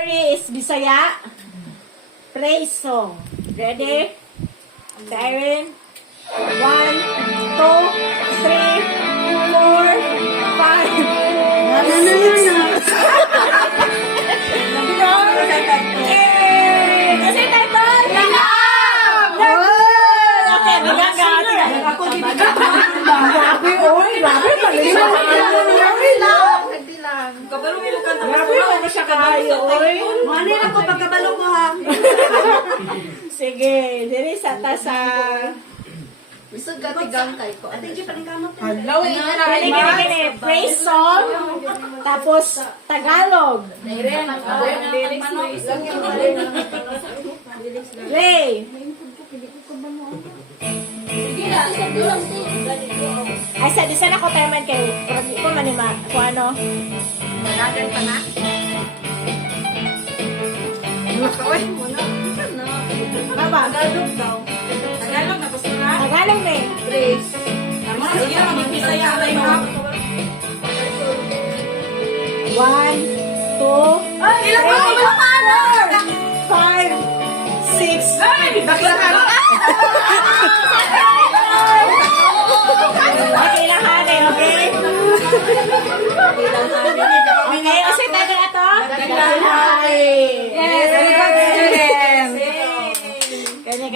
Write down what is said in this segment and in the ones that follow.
Is Bisaya. Praise song. Ready? Darren. 1, 2, 3, 4, 5. Kasi title? Okay, magagawa. Ako din. Grabe, oy. Grabe, Nagdilang. Kabalo mo yung kanta. grabe, ano siya kayo, oy. Mani ako pagkabalo ko ha. Sige, diri sa tasa. Bisod gatigang kay ko. Ate, di pa rin kamot. Hello, Gani. Praise song. Tapos, Tagalog. Ray. Ay, sa disan ako tayo man kay Rabi ko manima. Kung ano? Nagagan pa na. Uy, muna. Baba. Tagalog daw. Tagalog na gusto na. Tagalog na eh. Grace. Tama, sige na, mag-Bisaya tayo ha. 1, 2, Ay, ilang pa ako ba paano? 5, 6. Ay, bakla ka. Okay lang hane, okay? Okay, o sige tayo na to? Hi! Yes, very good student. Kanya.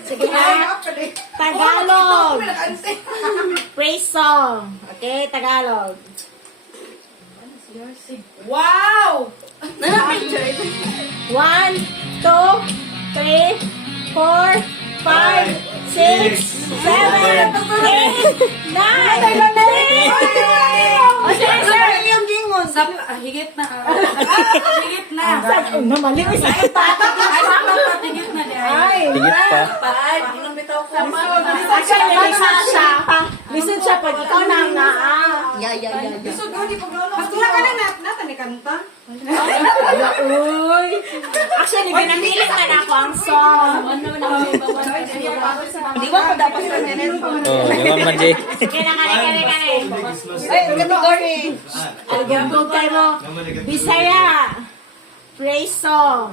Sige ha. Tagalog. Praise song. Okay, Tagalog. Wow! 1, 2, 3, 4, 5, 6, 7, 8, 9, 10. O sige, sir. Yung gingon. Higit na. Higit na. Saan? Namali ko sa Higit na di ay. Ay, Higit pa. Ay, ang bitaw ko. actually, listen siya pag ikaw na ang naa. Ya. Gusto na ka na nata ni kanta. Uy. Actually, binamilit na ako ang song. Di ba ko dapat sa ganun? Oh, yung man Jay. Sige na, kani. Ay, category. Alagyan ko tayo. Bisaya. Praise song.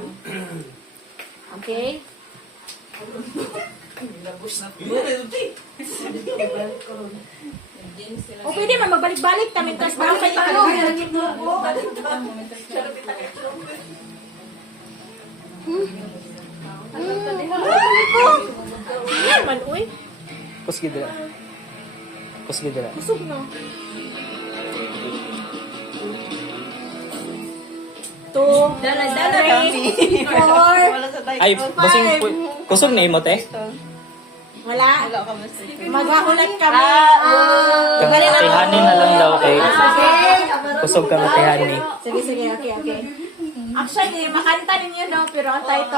Okay? O pwede man, magbalik-balik kami. Tapos bago kayo tanong. Yan man, uy. Kusgi dira. Kusog na. 2, 3, 4. Ay, basing kusog na imo te. Wala. Maghahulat kami. Tihanin na lang daw kay Okay. kusog ka matihani. Sige. Okay. Actually, makanta ninyo no, pero ang title